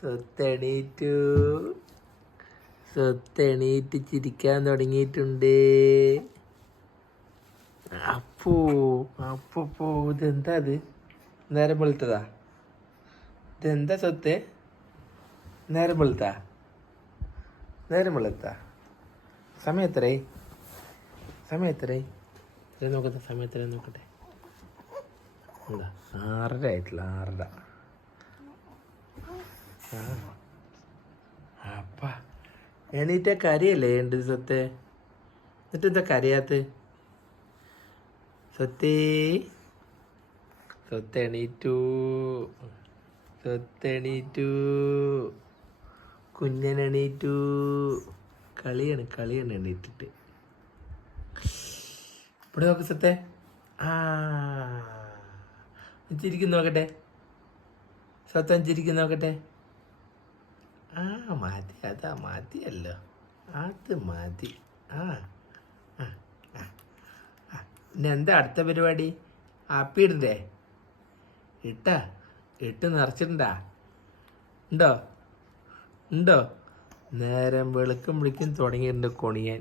സ്വത്തെണീറ്റു. സ്വത്തെണീറ്റ് ചിരിക്കാൻ തുടങ്ങിയിട്ടുണ്ട്. അപ്പോ അപ്പോ ഇതെന്താ അത്? നേരം വെളുത്തതാ. ഇതെന്താ സ്വത്ത്? നേരം വെളുത്താ. നേരം വെളുത്താ. സമയം സമയത്രേ സമയം എത്രയായി നോക്കട്ടെ സമയത്രേ നോക്കട്ടെ. ആറര ആയിട്ടില്ല ആറര. അപ്പ. എണീറ്റ കരയല്ലേ രണ്ട് സത്തെ എന്നിട്ട് എന്താ കരയാത്ത സത്തേ സ്വത്തെണീറ്റു സ്വത്തെണീറ്റു കുഞ്ഞനെണീറ്റു കളിയാണ് കളിയാണ് എണീറ്റിട്ട്. ഇവിടെ നോക്ക് സത്തെ ആ. ചിരിക്കുന്നു നോക്കട്ടെ. സ്വത്തം ചിരിക്കുന്നു നോക്കട്ടെ. ആ മതി അതാ മതിയല്ലോ അത് മതി ആ പിന്നെ. എന്താ അടുത്ത പരിപാടി? ആപ്പി ഇടണ്ടേ ഇട്ട ഇട്ട് നിറച്ചിട്ടുണ്ടാ. ഉണ്ടോ? ഉണ്ടോ? നേരം വെളുക്കും വിളിക്കും തുടങ്ങിയിട്ടുണ്ട് കൊണിയാൻ.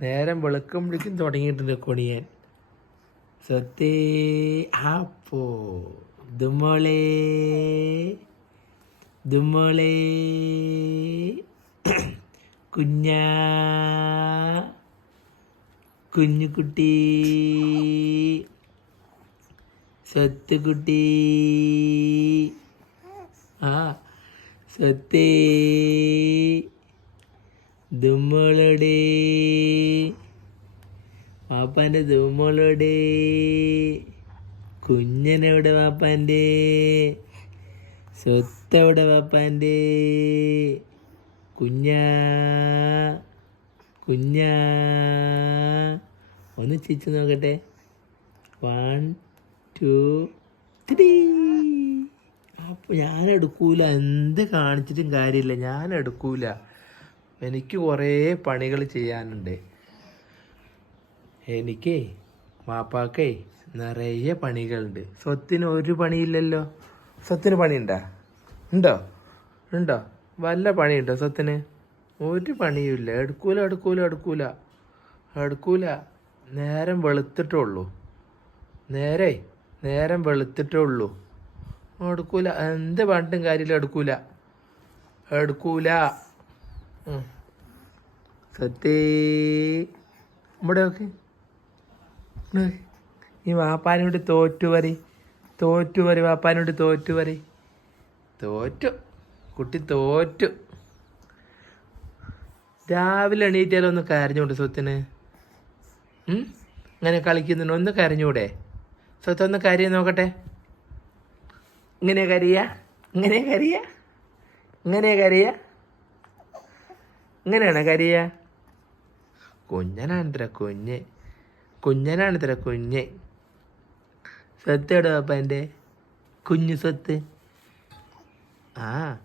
നേരം വെളുക്കും വിളിക്കും തുടങ്ങിയിട്ടുണ്ട് കൊണിയാൻ. സത്തേ ആപ്പോ ദുമോളേ ദുമോളേ കുഞ്ഞാ കുഞ്ഞുകുട്ടി സത്തുകുട്ടി ആ സത്തേ ദുമ്മളുടെ വാപ്പാന്റെ ജൂമോളോടെ കുഞ്ഞനെവിടെ വാപ്പാന്റെ സ്വത്തെവിടെ വാപ്പാന്റെ കുഞ്ഞാ കുഞ്ഞാ. ഒന്ന് ചിരിച്ചു നോക്കട്ടെ. One two three. അപ്പോൾ ഞാൻ എടുക്കൂല. എന്ത് കാണിച്ചിട്ടും കാര്യമില്ല. ഞാൻ എടുക്കൂല. എനിക്ക് കുറേ പണികൾ ചെയ്യാനുണ്ട്. എനിക്കേ മാപ്പാക്കേ നിറയെ പണികളുണ്ട്. സ്വത്തിന് ഒരു പണിയില്ലല്ലോ. സ്വത്തിന് പണിയുണ്ടോ? ഉണ്ടോ? ഉണ്ടോ? വല്ല പണിയുണ്ടോ സ്വത്തിന്? ഒരു പണിയുമില്ല. എടുക്കൂല എടുക്കൂല എടുക്കൂല. എടുക്കൂല. നേരം വെളുത്തിട്ടേ ഉള്ളൂ. നേരെ നേരം വെളുത്തിട്ടേ ഉള്ളൂ. എടുക്കൂല. എന്ത് പണ്ടും കാര്യമില്ല. എടുക്കൂല. എടുക്കൂല. സത്യേ ഇവിടെ നോക്ക്. ഈ വാപ്പാനോട് തോറ്റു വരി തോറ്റു വരി വാപ്പാനോട് തോറ്റു വരി തോറ്റു. കുട്ടി തോറ്റു. രാവിലെ എണീറ്റാലും ഒന്ന് കരഞ്ഞൂടെ സ്വത്തിന്? ഇങ്ങനെ കളിക്കുന്നുണ്ട്? ഒന്ന് കരഞ്ഞൂടെ. സ്വത്ത് ഒന്ന് കരയെ നോക്കട്ടെ. ഇങ്ങനെ കരിയ? ഇങ്ങനെ കരിയ? ഇങ്ങനെ കരിയ? ഇങ്ങനെയാണ് കരിയ? കുഞ്ഞനാണ് കുഞ്ഞ്? കുഞ്ഞനാണ് ഇത്ര കുഞ്ഞ്. സ്വത്ത് എടോ അപ്പ എന്റെ? കുഞ്ഞു സ്വത്ത്. ആ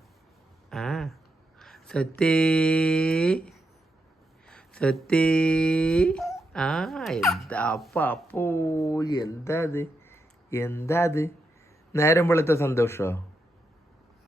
ആ. സ്വത്തേ. സ്വത്തേ. ആ എന്താ അപ്പ അപ്പോ? എന്താ അത്? എന്താ അത്? നേരം വെളുത്ത സന്തോഷമോ